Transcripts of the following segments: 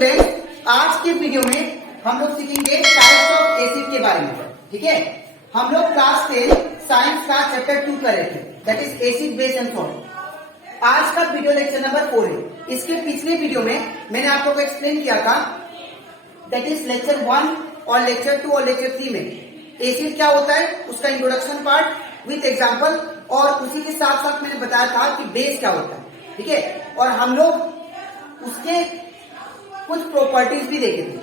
Student, आज के video में हम लोग सीखेंगे टाइप्स ऑफ एसिड के बारे में। ठीक है, हम लोग क्लास 10 साइंस का चैप्टर 2 कर रहे थे, that is acid base and salt. आज का वीडियो लेक्चर नंबर 4 है। इसके पिछले वीडियो में मैंने आप लोगों को एक्सप्लेन किया था, दैट इज लेक्चर 1 और लेक्चर 2 और लेक्चर 3 में एसिड क्या होता है, उसका इंट्रोडक्शन पार्ट विथ एग्जाम्पल, और उसी के साथ साथ मैंने बताया था कि बेस क्या होता है। ठीक है, और हम लोग उसके कुछ प्रॉपर्टीज भी देखे थे,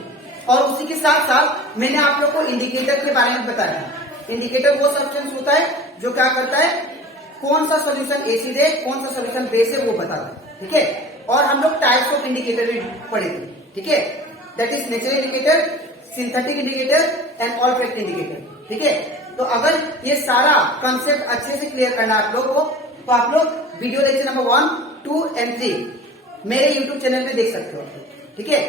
और उसी के साथ साथ मैंने आप लोग को इंडिकेटर के बारे में बताया था। इंडिकेटर वो सब्सटेंस होता है जो क्या करता है, कौन सा सॉल्यूशन एसिड है, कौन सा सॉल्यूशन बेस है, वो बताता है। ठीक है, और हम लोग टाइप्स ऑफ इंडिकेटर भी पढ़े थे। ठीक है, that is natural indicator, synthetic indicator and olfact indicator. ठीक है, तो अगर ये सारा कंसेप्ट अच्छे से क्लियर करना है आप लोग को, तो आप लोग वीडियो लेक्चर नंबर 1, 2 एंड 3 मेरे यूट्यूब चैनल पे देख सकते हो। ठीक है,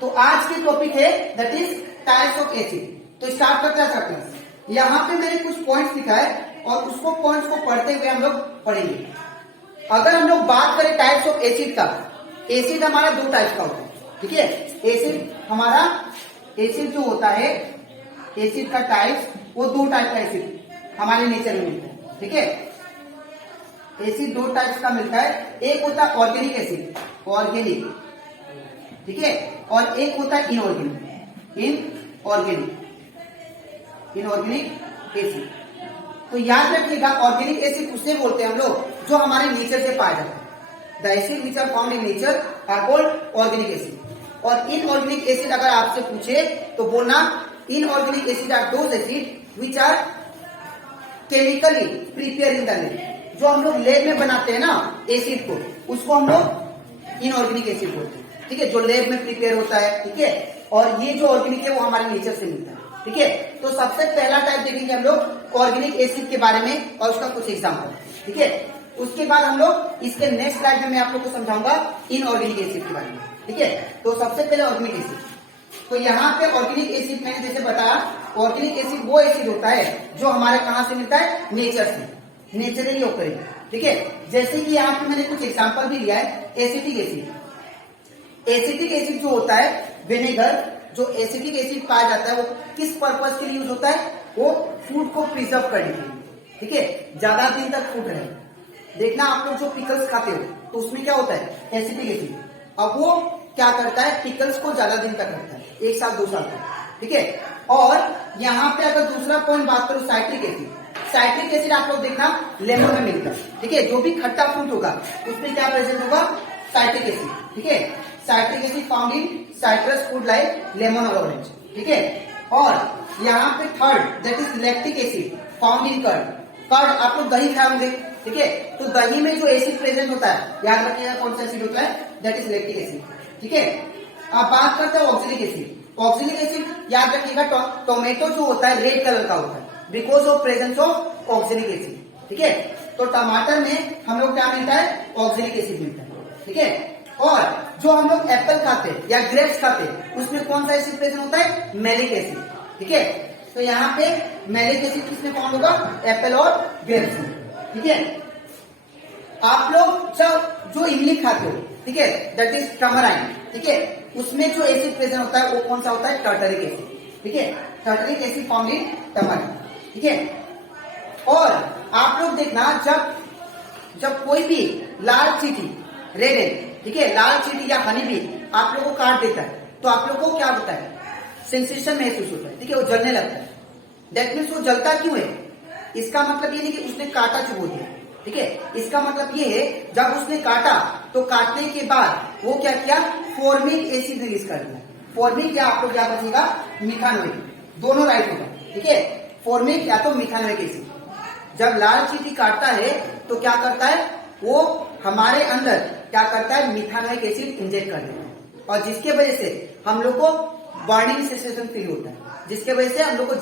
तो आज की टॉपिक है that is types of acid. तो स्टार्ट करते हैं क्लास। यहाँ पे मैंने कुछ पॉइंट्स लिखा है और उसको पॉइंट्स को पढ़ते हुए हम लोग पढ़ेंगे। अगर हम लोग बात करें टाइप्स ऑफ एसिड का, एसिड हमारा 2 टाइप्स का होता है। ठीक है, एसिड हमारा एसिड जो होता है, एसिड का टाइप्स, वो 2 टाइप का एसिड हमारे नेचर में मिलता है। ठीक है, एसिड 2 टाइप्स का मिलता है। एक होता है ऑर्गेनिक एसिड, ऑर्गेनिक, ठीक है, और एक होता है इनऑर्गेनिक, इनऑर्गेनिक एसिड। तो याद रखिएगा, ऑर्गेनिक एसिड उसे बोलते हैं हम लोग जो हमारे नेचर से पाया जाता है। The acid which are found in nature are called organic acid. और इनऑर्गेनिक एसिड अगर आपसे पूछे तो बोलना, inorganic acid are those acid which are chemically prepare in the lab. जो हम लोग लैब में बनाते हैं ना एसिड को, उसको हम लोग इनऑर्गेनिक एसिड बोलते हैं। ठीक है, जो लैब में प्रिपेयर होता है। ठीक है, और ये जो ऑर्गेनिक है वो हमारे नेचर से मिलता है। ठीक है, तो सबसे पहला टाइप देखेंगे हम लोग ऑर्गेनिक एसिड के बारे में और उसका कुछ एग्जाम्पल। ठीक है, उसके बाद हम लोग इसके नेक्स्ट स्लाइड में मैं आप लोग को समझाऊंगा इनऑर्गेनिक एसिड के बारे में। ठीक है, तो सबसे पहले ऑर्गेनिक एसिड। तो यहाँ पे ऑर्गेनिक एसिड मैंने जैसे बताया, ऑर्गेनिक एसिड वो एसिड होता है जो हमारे कहाँ से मिलता है, नेचर से, नेचुरली ओकर। ठीक है, जैसे कि यहाँ पे मैंने कुछ एग्जाम्पल भी लिया है। एसिटिक एसिड, एसिटिक एसिड जो होता है, विनेगर, जो एसिटिक एसिड पाया जाता है वो किस पर्पज के लिए यूज होता है, वो फूड को प्रिजर्व करने के लिए। ठीक है, ज्यादा दिन तक फूड रहे। देखना आप लोग जो पिकल्स खाते हो तो उसमें क्या होता है, एसिटिक एसिड। अब वो क्या करता है, पिकल्स को ज्यादा दिन तक रखता है, 1 साल 2 साल तक। ठीक है, और यहाँ पे अगर दूसरा पॉइंट बात करूं, साइट्रिक एसिड। साइट्रिक एसिड आप लोग देखना लेमन में मिलता है। ठीक है, जो भी खट्टा फ्रूट होगा उसमें क्या प्रेजेंट होगा, साइट्रिक एसिड। ठीक है, citric acid found in citrus food like lemon और ऑरेंज। ठीक है, और यहाँ पे third that is lactic acid found in curd. Curd आप लोग दही खाए होंगे। ठीक है, तो दही में जो एसिड प्रेजेंट होता है, याद रखिएगा कौन सा एसिड होता है, दैट इज लैक्टिक एसिड। ठीक है, अब बात करते हैं ऑक्सैलिक एसिड। ऑक्सैलिक एसिड याद रखिएगा, टोमेटो जो होता है रेड कलर का होता है because of presence of oxalic acid. ठीक है, तो टमाटर में हम लोग क्या मिलता है, ऑक्सैलिक एसिड मिलता है। ठीक है, और जो हम लोग एप्पल खाते हैं या ग्रेप्स खाते हैं उसमें कौन सा एसिड प्रेजेंट होता है, मैलिक एसिड। ठीक है, तो यहाँ पे मैलिक एसिड किसमें फाउंड होगा, एप्पल और ग्रेप्स में। ठीक है, आप लोग जो इमली खाते हो, ठीक है, दैट इज टमराइन। ठीक है, उसमें जो एसिड प्रेजेंट होता है वो कौन सा होता है, टार्टरिक एसिड। ठीक है, टार्टरिक एसिड फाउंड इन टमराइन। ठीक है, और आप लोग देखना, जब कोई भी लाल चींटी, रेड एंड, ठीक है, लाल चींटी या हनी भी आप लोग को काट देता है तो आप लोग को क्या होता है, सेंसेशन महसूस होता है। ठीक है, वो जलने लगता है। दैट मीन्स वो जलता क्यों है, इसका मतलब ये नहीं कि उसने काटा चुभो दिया। ठीक है, इसका मतलब ये है, जब उसने काटा तो काटने के बाद वो क्या किया, फॉर्मिक एसिड रिलीज कर दिया। फॉर्मिक या आप लोग क्या बचेगा, मिथानोइक, दोनों राइट होगा। ठीक है, फॉर्मिक या तो मिथानोइक एसिड। जब लाल चींटी काटता है तो क्या करता है, वो हमारे अंदर क्या करता है, मिथानोइक एसिड इंजेक्ट कर देता है, और जिसके वजह से हम लोग को बर्निंग सेंसेशन फील होता है, जिसके वजह से हम लोग को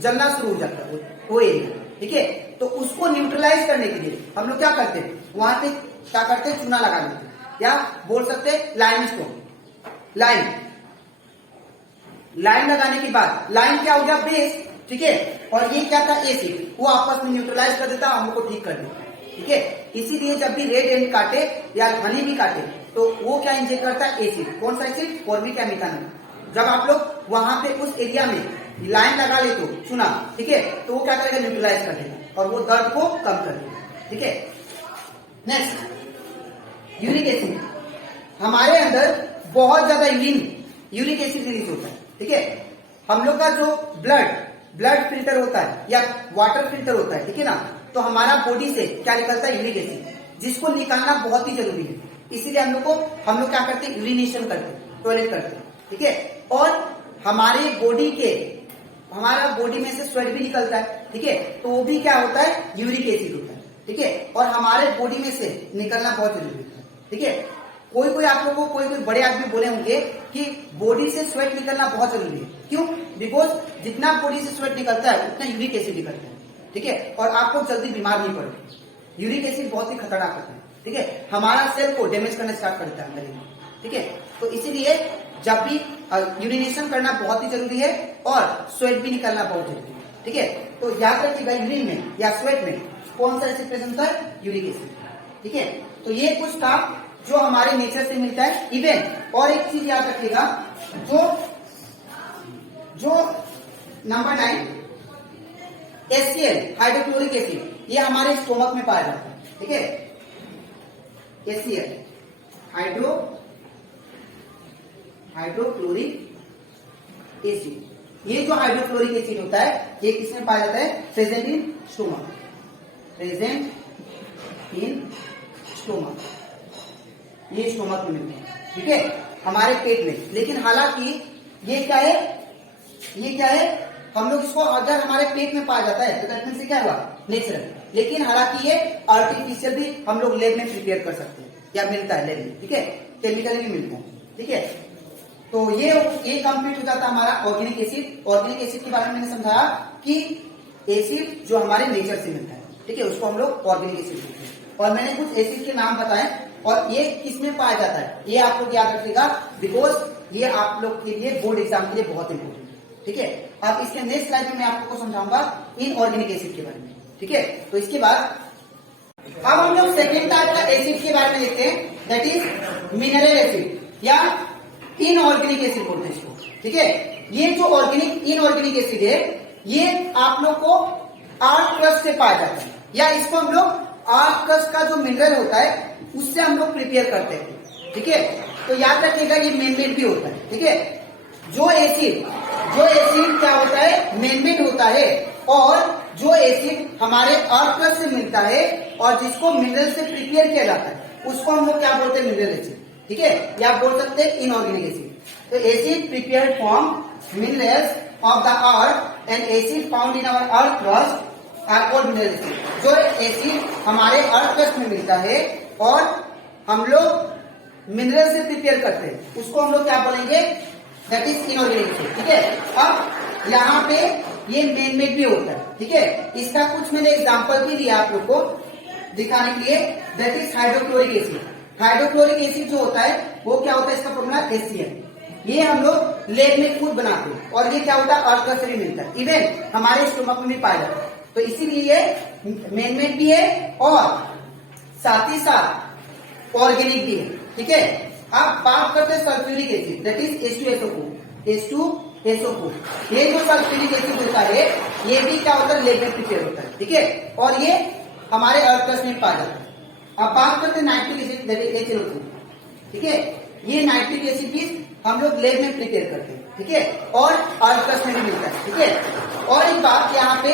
जलना शुरू हो जाता है वो एरिया। ठीक है, तो उसको न्यूट्रलाइज करने के लिए हम लोग क्या करते हैं, वहां पे क्या करते हैं, चूना लगा देते हैं, या बोल सकते हैं लाइमस्टोन। लाइम लगाने के बाद लाइम क्या हो गया, बेस। ठीक है, और ये क्या था, एसिड, वो आपस में न्यूट्रलाइज कर देता है, हम लोग को ठीक कर देता है। ठीक है, इसीलिए जब भी रेड एंड काटे या हनी भी काटे तो वो क्या इंजेक्ट करता है? एसिड। कौन सा एसिड? Formic acid. जब आप लोग वहां पे उस एरिया में लाइन लगा ले तो चुना, ठीक है, तो वो क्या करेगा? न्यूट्रलाइज कर देगा और वो दर्द को कम कर देगा, ठीक है। Next, uric acid. हमारे अंदर बहुत ज्यादा यूरिक एसिड रिलीज होता है, ठीक है। हम लोग का जो ब्लड फिल्टर होता है या वाटर फिल्टर होता है, ठीक है ना, तो हमारा बॉडी से क्या निकलता है? यूरिक एसिड, जिसको निकालना बहुत ही जरूरी है। इसीलिए हम लोग क्या करते हैं? यूरिनेशन करते हैं, टॉयलेट करते हैं, ठीक है। और हमारा बॉडी में से स्वेट भी निकलता है, ठीक है, तो वो भी क्या होता है? यूरिक एसिड होता है, ठीक है। और हमारे बॉडी में से निकलना बहुत जरूरी होता है, ठीक है। कोई आप लोगों को कोई बड़े आदमी बोले होंगे कि बॉडी से स्वेट निकलना बहुत जरूरी है। क्यों? बिकॉज जितना बॉडी से स्वेट निकलता है उतना यूरिक एसिड निकलता है, ठीक है, और आपको जल्दी बीमार नहीं पड़ेगा। यूरिक एसिड बहुत ही खतरनाक होता है, ठीक है, हमारा सेल को डैमेज करना स्टार्ट करता है अंदर, ठीक है। तो इसीलिए जब भी यूरिनेशन करना बहुत ही जरूरी है और स्वेट भी निकलना बहुत जरूरी है, ठीक है। तो याद रखिएगा, यूरिन में या स्वेट में कौन सा एसिड प्रेजेंट होता है? यूरिक एसिड, ठीक है। तो ये कुछ था जो हमारे नेचर से मिलता है। इवन और एक चीज याद रखिएगा, जो नंबर 9 HCl हाइड्रोक्लोरिक एसिड, ये हमारे स्टोमक में पाया जाता है, ठीक है। HCl हाइड्रोक्लोरिक एसिड, ये जो हाइड्रोक्लोरिक एसिड होता है ये किसमें पाया जाता है? प्रेजेंट इन स्टोमक, ये स्टोमक में मिलते हैं, ठीक है, हमारे पेट में। लेकिन हालांकि ये क्या है? हम लोग इसको अगर हमारे पेट में पाया जाता है तो दैट मींस से क्या हुआ? नेचुरल। लेकिन हालांकि ये आर्टिफिशियल भी हम लोग लैब में प्रिपेयर कर सकते हैं या मिलता है लैब में, ठीक है, केमिकली भी मिलता है, ठीक है। तो ये कंप्लीट हो जाता है हमारा ऑर्गेनिक एसिड। ऑर्गेनिक एसिड के बारे में मैंने समझाया कि एसिड जो हमारे नेचर से मिलता है, ठीक है, उसको हम लोग ऑर्गेनिक एसिड बोलते हैं। और मैंने कुछ एसिड के नाम बताए और ये किसमें पाया जाता है ये आप लोग याद रखिएगा, बिकॉज ये आप लोग के लिए बोर्ड एग्जाम के लिए बहुत इंपॉर्टेंट है, ठीक है। अब इसके नेक्स्ट स्लाइड में मैं आप लोग को समझाऊंगा इनऑर्गेनिक एसिड के बारे में, ठीक है। तो इसके बाद अब हम लोग सेकेंड टाइप का एसिड के बारे में देखते हैं, दैट इज मिनरल एसिड या इनऑर्गेनिक एसिड बोलते हैं इसको, ठीक है। ये जो इनऑर्गेनिक एसिड है ये आप लोग को अर्थ क्रस्ट से पाया जाता है, या इसको हम लोग अर्थ क्रस्ट का जो मिनरल होता है उससे हम लोग प्रिपेयर करते हैं, ठीक है। तो याद रखिएगा ये मैनमेड भी होता है, ठीक है। जो एसिड क्या होता है? मैनमेड होता है। और जो एसिड हमारे अर्थ क्रस्ट से मिलता है और जिसको मिनरल से प्रिपेयर किया जाता है उसको हम लोग क्या बोलते हैं? मिनरल एसिड, ठीक है, या आप बोल सकते हैं इनऑर्गेनिक एसिड। तो acid prepared from minerals of the earth and acid found in our earth crust are called mineral acid. जो एसिड हमारे अर्थ क्रस्ट में मिलता है और हम लोग मिनरल से प्रिपेयर करते हैं उसको हम लोग क्या बोलेंगे? दैट इज इनऑर्गेनिक एसिड, ठीक है। अब यहाँ पे ये मैनमेड भी होता है, ठीक है। इसका कुछ मैंने एग्जांपल भी दिया आप लोग को दिखाने के लिए, that is hydrochloric acid. Hydrochloric acid जो होता है वो क्या होता है? इसका फॉर्मूला HCl। ये हम लोग लैब में खुद बनाते हैं और ये क्या होता है? अर्थ क्रस्ट से भी मिलता है, इवन हमारे स्टोमक में भी पाया जाता है। तो इसीलिए ये मैनमेड भी है और साथ ही साथ ऑर्गेनिक भी है, ठीक है। अब बात करते हैं sulphuric acid, that is H2SO4। ये जो सल्फ्यूरिक एसिड होता है ये भी क्या होता है? लैब में प्रिपेयर होता है, ठीक है, और ये हमारे अर्थ क्रस्ट में पाया जाता है। अब बात करते हैं nitric acid, that is HNO2, ठीक है। ये नाइट्रिक एसिड भी हम लोग लैब में प्रिपेयर करते हैं, ठीक है, और अर्थ क्रस्ट में भी मिलता है, ठीक है। और एक बात यहाँ पे,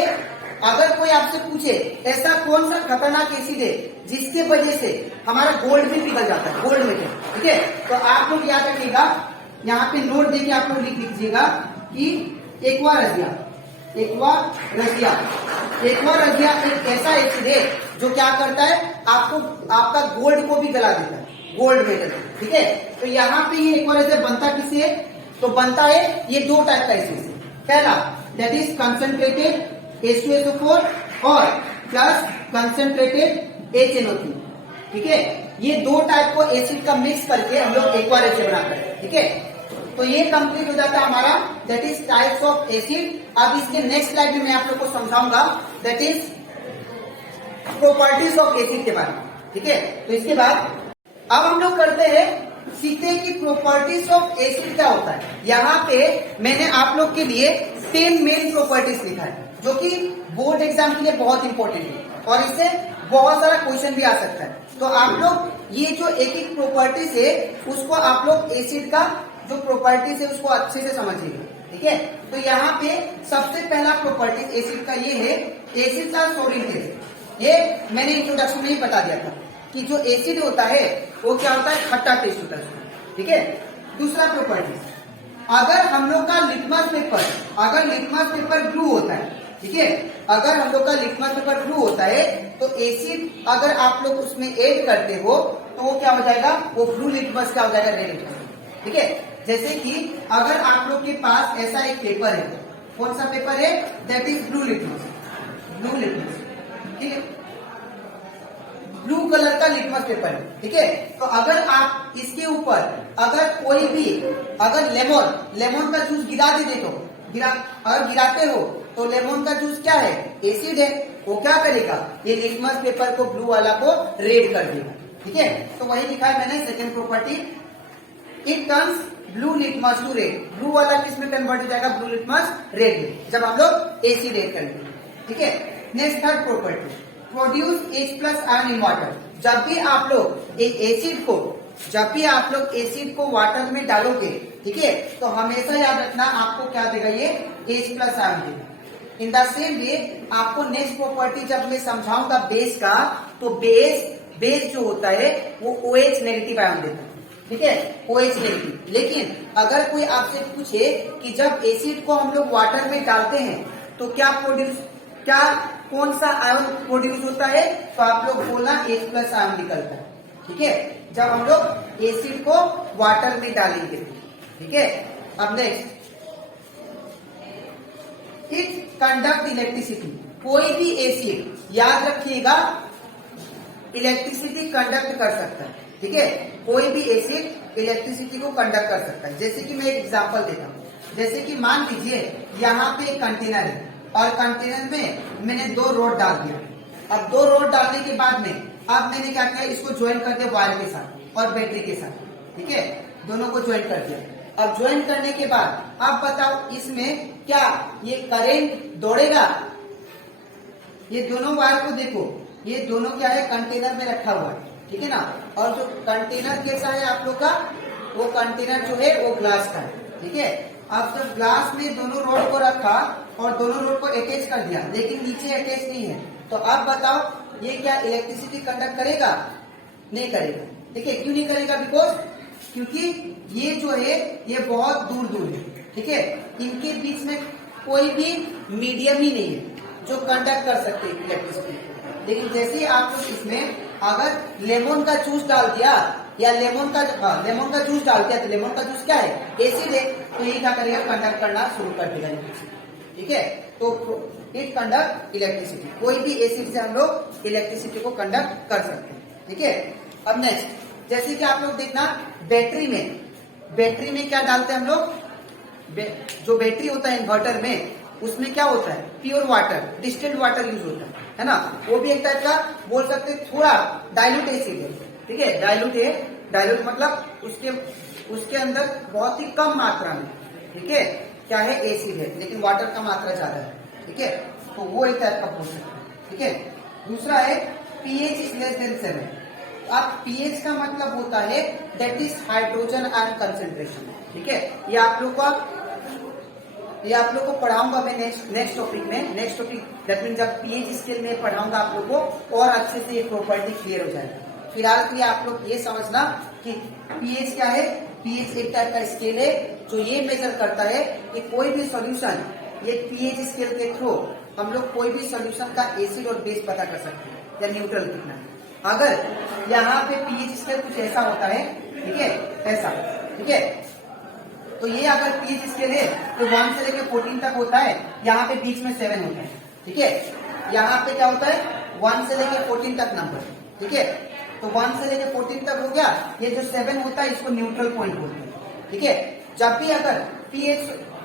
अगर कोई आपसे पूछे ऐसा कौन सा खतरनाक एसिड है जिसके वजह से हमारा गोल्ड भी पिघल जाता है, गोल्ड मेटल, ठीक है, तो आप लोग याद रखिएगा, यहाँ पे नोट देके आप लोग लिख लीजिएगा कि एक्वा रजिया एक ऐसा एसिड है जो क्या करता है? आपका गोल्ड को भी गला देता है, गोल्ड मेटल, ठीक है। तो यहाँ पे ये एक्वा रजिया बनता किससे है? तो बनता है ये दो टाइप का एसिड से। पहला दैट इज कंसंट्रेटेड H2SO4 और प्लस कंसंट्रेटेड HNO2, ठीक है। ये दो टाइप को एसिड का मिक्स करके हम लोग एक्वा रजिया बनाते हैं, ठीक है। तो ये कंप्लीट हो जाता है हमारा, that is types of acid. अब इसके नेक्स्ट स्लाइड में मैं आप लोग को समझाऊंगा that is properties of acid के बारे में, ठीक है। तो इसके बाद अब हम लोग करते हैं, सीखते हैं कि प्रॉपर्टीज ऑफ एसिड क्या होता है। यहाँ पे मैंने आप लोग के लिए 10 मेन प्रॉपर्टीज लिखा है, जो कि बोर्ड एग्जाम के लिए बहुत इंपॉर्टेंट है और इससे बहुत सारा क्वेश्चन भी आ सकता है। तो आप लोग ये जो एक एक प्रॉपर्टीज है उसको आप लोग एसिड का जो प्रॉपर्टीज है उसको अच्छे से समझिएगा, ठीक है। तो यहाँ पे सबसे पहला प्रॉपर्टी एसिड का ये है, एसिड का सोडियम टेस्ट। ये मैंने इंट्रोडक्शन में ही बता दिया था कि जो एसिड होता है वो क्या होता है, खट्टा टेस्ट होता है, ठीक है। दूसरा प्रॉपर्टी, अगर हम लोग का लिटमस पेपर ब्लू होता है, ठीक है, अगर हम लोग का लिटमस पेपर ब्लू होता है तो एसिड अगर आप लोग उसमें ऐड करते हो तो वो क्या हो जाएगा, वो ब्लू लिटमस क्या हो जाएगा, रेड लिटमस, ठीक है। जैसे कि अगर आप लोग के पास ऐसा एक पेपर है, कौन सा पेपर है, दैट इज ब्लू लिटमस, ठीक है, ब्लू कलर का लिटमस पेपर है, ठीक है। तो अगर आप इसके ऊपर अगर कोई भी अगर लेमन का जूस गिरा दे तो अगर गिराते हो तो लेमन का जूस क्या है, एसिड है, वो क्या करेगा, ये लिटमस पेपर को ब्लू वाला को रेड कर देगा, ठीक है। तो वही लिखा है मैंने second property, it turns blue litmus to red. Blue वाला किस में कन्वर्ट हो जाएगा, ब्लू लिटमस रेड में, जब हम लोग एसिड ऐड करेंगे, ठीक है। Next third property, produce H+ ion in water. जब भी आप लोग एसिड को वाटर में डालोगे, ठीक है, तो हमेशा याद रखना आपको क्या देगा, ये H+ आयन देगा। इन द सेम वे आपको नेक्स्ट प्रॉपर्टी जब मैं समझाऊंगा बेस का, तो बेस जो होता है वो OH नेगेटिव आयन देता है, ठीक है, OH नेगेटिव। लेकिन अगर कोई आपसे पूछे कि जब एसिड को हम लोग वाटर में डालते हैं तो क्या कौन सा आयन प्रोड्यूस होता है, तो आप लोग बोलना H+ आयन निकलता है, ठीक है, जब हम लोग एसिड को वाटर में डालेंगे, ठीक है। अब नेक्स्ट, इट कंडक्ट इलेक्ट्रिसिटी। कोई भी एसिड याद रखिएगा इलेक्ट्रिसिटी कंडक्ट कर सकता है, ठीक है, कोई भी एसिड इलेक्ट्रिसिटी को कंडक्ट कर सकता है। जैसे कि मैं एक एग्जांपल देता हूँ, जैसे कि मान लीजिए यहाँ पे एक कंटेनर है और कंटेनर में मैंने 2 रॉड डाल दिया। अब 2 रॉड डालने के बाद में अब मैंने क्या किया, इसको ज्वाइन कर दिया वायर के साथ और बैटरी के साथ, ठीक है, दोनों को ज्वाइन कर दिया। अब ज्वाइन करने के बाद अब बताओ इसमें क्या ये करंट दौड़ेगा, ये दोनों वायर को देखो, ये दोनों क्या है, कंटेनर में रखा हुआ है, ठीक है ना। और जो कंटेनर कैसा है आप लोग का, वो कंटेनर जो है वो ग्लास का है, ठीक है। अब जब ग्लास में दोनों रोड को रखा और दोनों रोड को अटैच कर दिया, लेकिन नीचे अटैच नहीं है, तो अब बताओ ये क्या इलेक्ट्रिसिटी कंडक्ट करेगा, नहीं करेगा, ठीक है। क्यों नहीं करेगा, बिकॉज क्योंकि ये जो है ये बहुत दूर है, ठीक है, इनके बीच में कोई भी मीडियम ही नहीं है जो कंडक्ट कर सकते इलेक्ट्रिसिटी। लेकिन जैसे ही आप लोग इसमें अगर लेमन का जूस डाल दिया या लेमन का जूस डाल दिया, तो लेमन का जूस क्या है, एसिड है, तो ये क्या करेगा, कंडक्ट करना शुरू कर देगा इलेक्ट्रिसिटी, ठीक है। तो इट कंडक्ट इलेक्ट्रिसिटी, कोई भी एसिड से हम लोग इलेक्ट्रिसिटी को कंडक्ट कर सकते हैं, ठीक है। अब नेक्स्ट, जैसे कि आप लोग देखना बैटरी में क्या डालते हैं हम लोग, जो बैटरी होता है इन्वर्टर में, उसमें क्या होता है, pure water, distilled water use होता है ना। वो भी एक टाइप का बोल सकते हैं, थोड़ा डाइल्यूट एसिड है, ठीक है, डाइल्यूट मतलब उसके अंदर बहुत ही कम मात्रा में, ठीक है, क्या है, एसिड है, लेकिन वाटर का मात्रा ज्यादा है, ठीक है। तो वो एक टाइप का बोल सकते हैं, ठीक है। दूसरा है pH इज लेस देन 7। अब pH का मतलब होता है that is hydrogen ion concentration, ठीक है। ये आप लोग को पढ़ाऊंगा मैं नेक्स्ट टॉपिक दैट मीन जब pH स्केल में पढ़ाऊंगा आप लोग को और अच्छे से ये प्रॉपर्टी क्लियर हो जाएगा। फिलहाल के लिए आप लोग ये समझना कि pH क्या है, pH एक टाइप का स्केल है जो ये मेजर करता है कि कोई भी सॉल्यूशन, ये pH स्केल के थ्रू हम लोग कोई भी सॉल्यूशन का एसिड और बेस पता कर सकते हैं या न्यूट्रल कितना है। अगर यहाँ पे pH स्केल कुछ ऐसा होता है, ठीक है, ऐसा, ठीक है, तो ये अगर pH स्केल है तो 1 से लेकर 14 तक होता है, यहाँ पे बीच में 7 होता है, ठीक है। यहाँ पे क्या होता है, 1 से लेकर 14 तक नंबर, ठीक है। तो 1 से लेकर 14 तक हो गया, ये जो 7 होता है इसको न्यूट्रल पॉइंट बोलते हैं, ठीक है। जब भी अगर pH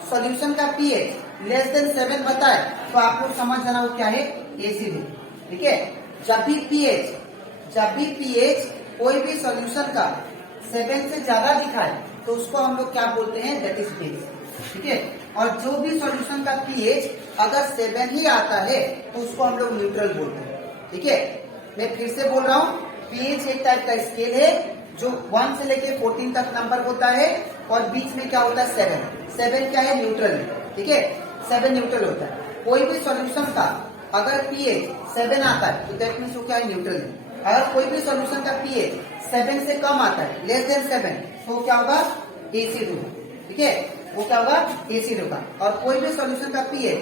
सॉल्यूशन का pH लेस देन 7 बताए तो आप लोग समझ जाना वो क्या है, एसिड है, ठीक है। जब भी pH कोई भी सॉल्यूशन का 7 से ज्यादा दिखाए तो उसको हम लोग क्या बोलते हैं, दैट इज बेस। ठीक है, और जो भी सॉल्यूशन का पीएच अगर 7 ही आता है तो उसको हम लोग न्यूट्रल बोलते हैं। ठीक है, मैं फिर से बोल रहा हूँ, पीएच एक टाइप का स्केल है जो 1 से लेके 14 तक नंबर होता है और बीच में क्या होता है, 7 क्या है, न्यूट्रल है। ठीक है, 7 न्यूट्रल होता है। कोई भी सॉल्यूशन का अगर पीएच 7 आता है तो दैट मीन्स वो क्या है, न्यूट्रल है। अगर कोई भी सॉल्यूशन का पीएच 7 से कम आता है, लेस देन 7, तो क्या होगा, एसिड होगा। ठीक है, वो क्या होगा, एसिड होगा। और कोई भी सॉल्यूशन का पीएच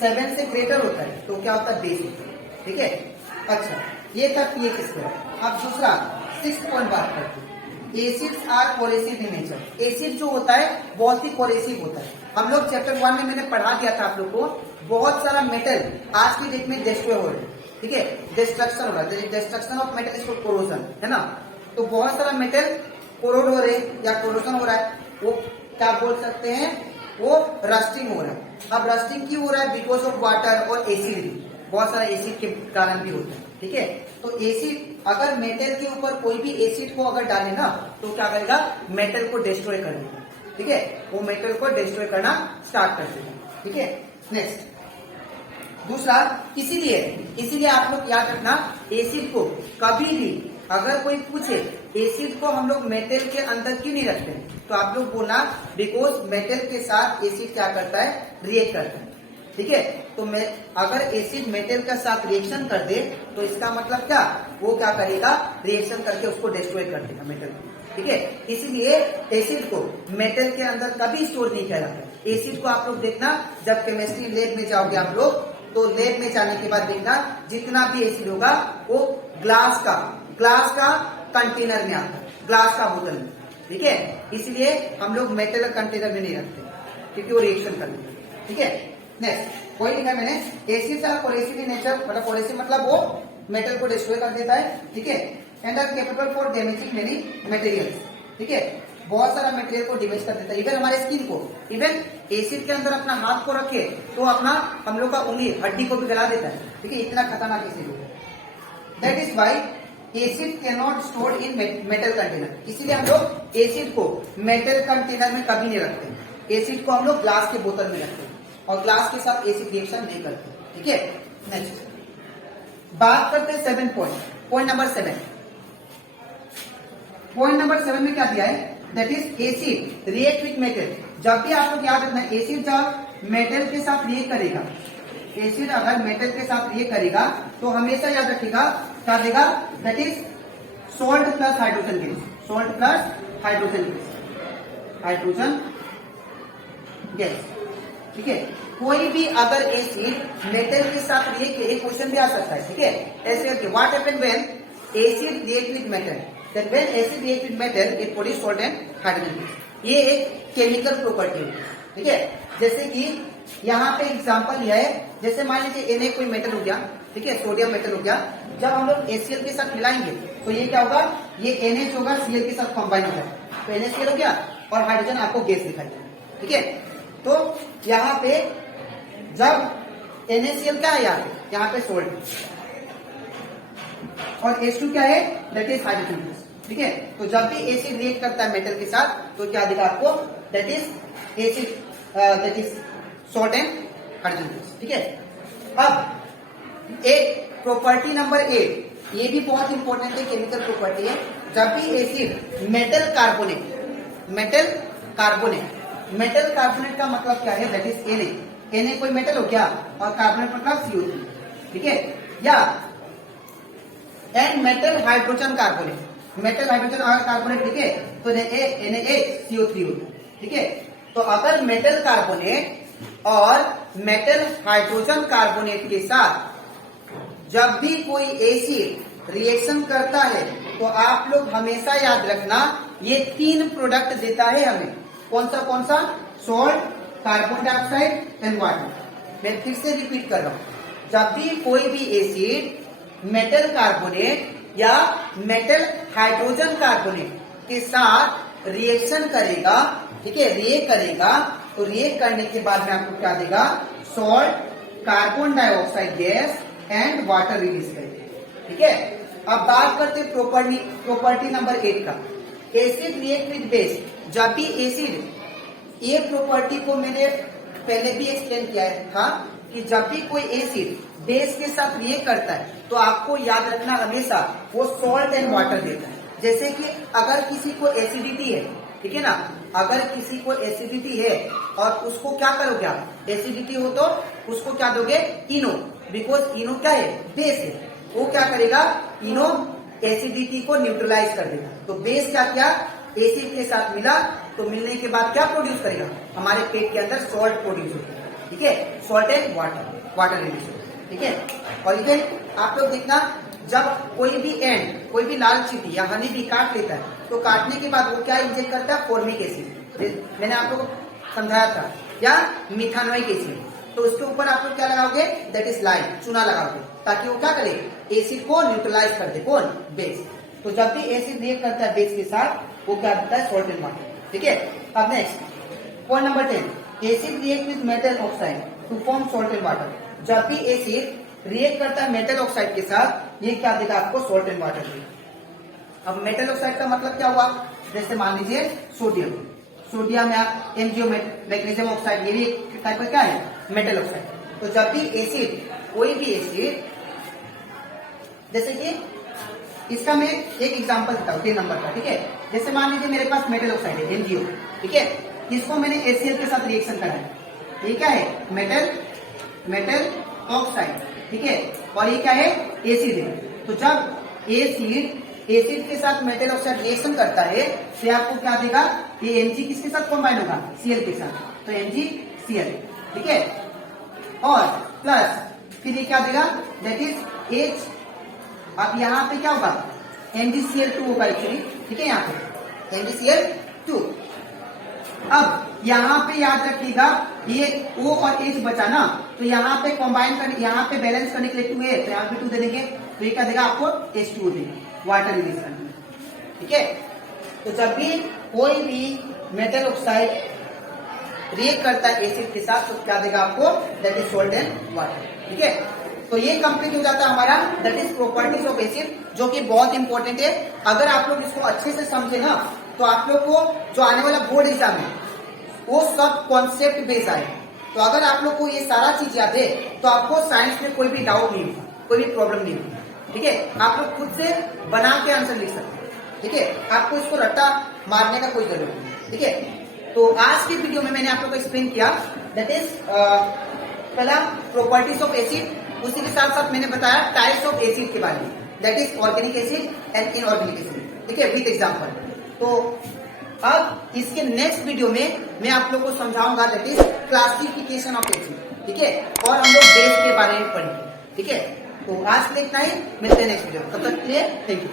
7 से ग्रेटर होता है तो क्या होता है, बेस होता है। ठीक है, अच्छा, ये था पीएच स्केल। अब दूसरा 6th पॉइंट बात करते हैं, acids are corrosive in nature. Acid जो होता है बहुत ही कोरेसिव होता है। हम लोग चैप्टर 1 में मैंने पढ़ा दिया था आप लोग को, बहुत सारा मेटल आज की डेट में डिस्ट्रॉय हो रहा है। ठीक है, डिस्ट्रक्शन हो रहा है, डिस्ट्रक्शन ऑफ मेटल इसको कोरोजन है ना। तो बहुत सारा मेटल कोरोड हो रहे या कोरोजन हो रहा है, वो क्या बोल सकते हैं, वो रस्टिंग हो रहा है। अब रस्टिंग क्यों हो रहा है, बिकॉज ऑफ वाटर और एसिड भी, बहुत सारा एसिड के कारण भी होता है। ठीक है, तो एसिड अगर मेटल के ऊपर कोई भी एसिड को अगर डाले ना तो क्या करेगा, मेटल को डिस्ट्रॉय करेगा। ठीक है, वो मेटल को डिस्ट्रॉय करना स्टार्ट कर देगा। ठीक है, नेक्स्ट दूसरा, इसीलिए आप लोग याद रखना, एसिड को कभी भी अगर कोई पूछे एसिड को हम लोग मेटल के अंदर क्यों नहीं रखते, तो आप लोग बोलना बिकॉज मेटल के साथ एसिड क्या करता है, रिएक्ट करता है। ठीक है, तो मैं अगर एसिड मेटल के साथ रिएक्शन कर दे तो इसका मतलब क्या, वो क्या करेगा, रिएक्शन करके उसको डिस्ट्रॉय कर देगा मेटल को। ठीक है, इसीलिए एसिड को मेटल के अंदर कभी स्टोर नहीं किया जाता। एसिड को आप लोग देखना, जब केमिस्ट्री लैब में जाओगे आप लोग, तो लैब में जाने के बाद देखना जितना भी एसिड होगा वो ग्लास का कंटेनर में आता है, ग्लास का बोतल में। ठीक है, इसलिए हम लोग मेटल कंटेनर में नहीं रखते क्योंकि वो रिएक्शन कर देते। ठीक है, नेक्स्ट वही लिखा मैंने, acids are corrosive in nature, मतलब कोरेसिव मतलब वो मेटल को डिस्ट्रॉय कर देता है। ठीक है, and are capable for damaging many materials. ठीक है, बहुत सारा मटेरियल को डैमेज कर देता है, इवन हमारे स्किन को। इवन एसिड के अंदर अपना हाथ को रखे तो अपना हम लोग का उंगली हड्डी को भी गला देता है। ठीक है, इतना खतरनाक एसिड है। That is why acid can not store in metal container. इसीलिए हम लोग एसिड को मेटल कंटेनर में कभी नहीं रखते, एसिड को हम लोग ग्लास के बोतल में रखते हैं और ग्लास के साथ एसिड रिएक्शन नहीं करते। ठीक है, नेक्स्ट बात करते हैं 7 पॉइंट नंबर 7। पॉइंट नंबर 7 में क्या दिया है, that is acid react with metal. जब भी आप लोग याद रखना, एसिड जब मेटल के साथ रिएक्ट करेगा, एसिड अगर मेटल के साथ रिएक्ट करेगा तो हमेशा याद रखिएगा क्या देगा, that is salt plus hydrogen gas, salt plus hydrogen gas. ठीक है, कोई भी अगर एसिड मेटल के साथ रिएक्ट, एक क्वेश्चन भी आ सकता है। ठीक है, ऐसे करके what happen when acid react with metal, then when acid react with metal it produce salt and hydrogen gas. ये एक केमिकल प्रॉपर्टी है। ठीक है, जैसे कि यहाँ पे एग्जांपल लिया है, जैसे मान लीजिए Na कोई मेटल हो गया, ठीक है, सोडियम मेटल हो गया, जब हम लोग HCl के साथ मिलाएंगे तो ये क्या होगा, ये NH होगा, Cl के साथ कंबाइन होगा, तो NaCl हो गया और हाइड्रोजन आपको गैस दिखाई देगा। ठीक है, तो यहाँ पे जब NaCl क्या है, यहाँ पे सोल्ट और H2 क्या है, दैट इज हाइड्रोजन गैस। ठीक है, तो जब भी एसिड रिएक्ट करता है मेटल के साथ तो क्या दिखा आपको, that is acid, that is salt and hydrogen gas. ठीक है, अब एक प्रॉपर्टी नंबर 8, ये भी बहुत इंपॉर्टेंट है, केमिकल प्रॉपर्टी है। जब भी एसिड मेटल कार्बोनेट का मतलब क्या है, दैट इज Na कोई मेटल हो गया और कार्बोनेट मतलब CO3। ठीक है, या and metal hydrogen carbonate, metal hydrogen और कार्बोनेट लिखे तो NaCO3 होता है। ठीक है, तो अगर मेटल कार्बोनेट और मेटल हाइड्रोजन कार्बोनेट के साथ जब भी कोई एसिड रिएक्शन करता है तो आप लोग हमेशा याद रखना ये 3 प्रोडक्ट देता है हमें। कौन सा, salt, carbon dioxide and water. मैं फिर से रिपीट कर रहा हूं, जब भी कोई भी एसिड मेटल कार्बोनेट या मेटल हाइड्रोजन कार्बोनेट के साथ रिएक्शन करेगा, ठीक है, रिएक्ट करेगा, तो रिएक्ट करने के बाद में आपको क्या देगा, salt, carbon dioxide gas and water release करेगा। ठीक है, अब बात करते हैं प्रॉपर्टी नंबर 8 का। Acid react with base. जब भी एसिड, ये प्रॉपर्टी को मैंने पहले भी एक्सप्लेन किया था कि जब भी कोई एसिड बेस के साथ रिएक्ट करता है तो आपको याद रखना हमेशा वो सॉल्ट एंड वाटर देता है। जैसे कि अगर किसी को एसिडिटी है, ठीक है ना, अगर किसी को एसिडिटी है और उसको क्या करोगे आप, एसिडिटी हो तो उसको क्या दोगे, इनो, बिकॉज इनो क्या है, बेस है। वो क्या करेगा, इनो एसिडिटी को न्यूट्रलाइज कर देगा। तो बेस क्या किया, एसिड के साथ मिला, तो मिलने के बाद क्या प्रोड्यूस करेगा, हमारे पेट के अंदर सॉल्ट प्रोड्यूस होगा। ठीक है, सॉल्ट एंड वाटर रिलीज होगा। ठीक है, और इधर आप लोग देखना, जब कोई भी एंड, कोई भी लाल चींटी या हनी भी काट लेता है तो काटने के बाद वो क्या इंजेक्ट करता है, फॉर्मिक एसिड, मैंने आपको समझाया था, या मिथानोइक एसिड। तो उसके ऊपर आप लोग क्या लगाओगे, दैट इज लाइम, चूना लगाओगे, ताकि वो क्या करे, एसिड को न्यूट्रलाइज कर दे, कौन, बेस। तो जब भी एसिड रिएक्ट करता है बेस के साथ, वो क्या देता है, सॉल्ट एंड वाटर। ठीक है, अब next point number 10, acid react with metal oxide to form salt and water. जब भी एसिड रिएक्ट करता है मेटल ऑक्साइड के साथ, ये क्या देगा आपको, सॉल्ट एंड वाटर देगा। अब मेटल ऑक्साइड का मतलब क्या हुआ, जैसे मान लीजिए सोडियम या एमजीओ मैग्नीशियम ऑक्साइड, ये भी एक टाइप का क्या है, मेटल ऑक्साइड। तो जब भी एसिड, कोई भी एसिड, जैसे कि इसका मैं एक एग्जांपल देता हूँ 3 नंबर का। ठीक है, जैसे मान लीजिए मेरे पास मेटल ऑक्साइड है, एमजीओ, ठीक है, इसको मैंने HCl के साथ रिएक्शन करा है, ये क्या है, मेटल ऑक्साइड। ठीक है, और ये क्या है, एसिड है। तो जब एसिड के साथ मेटल ऑक्साइड रिएक्शन करता है तो आपको क्या देगा, ये Mg किसके साथ कंबाइन होगा, Cl के साथ, तो MgCl। ठीक है, और प्लस फिर ये क्या देगा, दैट इज H। अब यहाँ पे क्या होगा, MgCl2 होगा एक्चुअली। ठीक है, यहाँ पे MgCl2। अब यहाँ पे याद रखिएगा, ये O और H बचा ना, तो यहाँ पे कंबाइन करने, यहाँ पे बैलेंस करने के लिए 2 है, तो यहाँ पे 2 दे देंगे, तो ये क्या देगा आपको, H2O देगा, वाटर रिलीज करने। ठीक है, तो जब भी कोई भी मेटल ऑक्साइड रिएक्ट करता है एसिड के साथ, तो क्या देगा आपको, that is salt and water. ठीक है, तो ये कंप्लीट हो जाता है हमारा, that is properties of acid, जो कि बहुत इंपॉर्टेंट है। अगर आप लोग इसको अच्छे से समझे ना, तो आप लोग को जो आने वाला बोर्ड एग्जाम है वो सब कॉन्सेप्ट बेस्ड आए। तो अगर आप लोग को ये सारा चीज याद है तो आपको साइंस में कोई भी डाउट नहीं होगा, कोई भी प्रॉब्लम नहीं होगी। ठीक है, आप लोग खुद से बना के आंसर लिख सकते हैं। ठीक है, आपको इसको रट्टा मारने का कोई जरूरत नहीं। ठीक है, तो आज की वीडियो में मैंने आप लोग को एक्सप्लेन किया, दैट इज पहला प्रॉपर्टीज ऑफ एसिड, उसी के साथ साथ मैंने बताया टाइप्स ऑफ एसिड के बारे में, that is organic acid and inorganic acid. ठीक है, विद एग्जाम्पल। तो अब इसके नेक्स्ट वीडियो में मैं आप लोग को समझाऊंगा, that is classification of acid. ठीक है, और हम लोग बेस के बारे में पढ़ेंगे। ठीक है, तो आज के लिए इतना ही, मिलते हैं नेक्स्ट वीडियो, तब तक के लिए थैंक यू।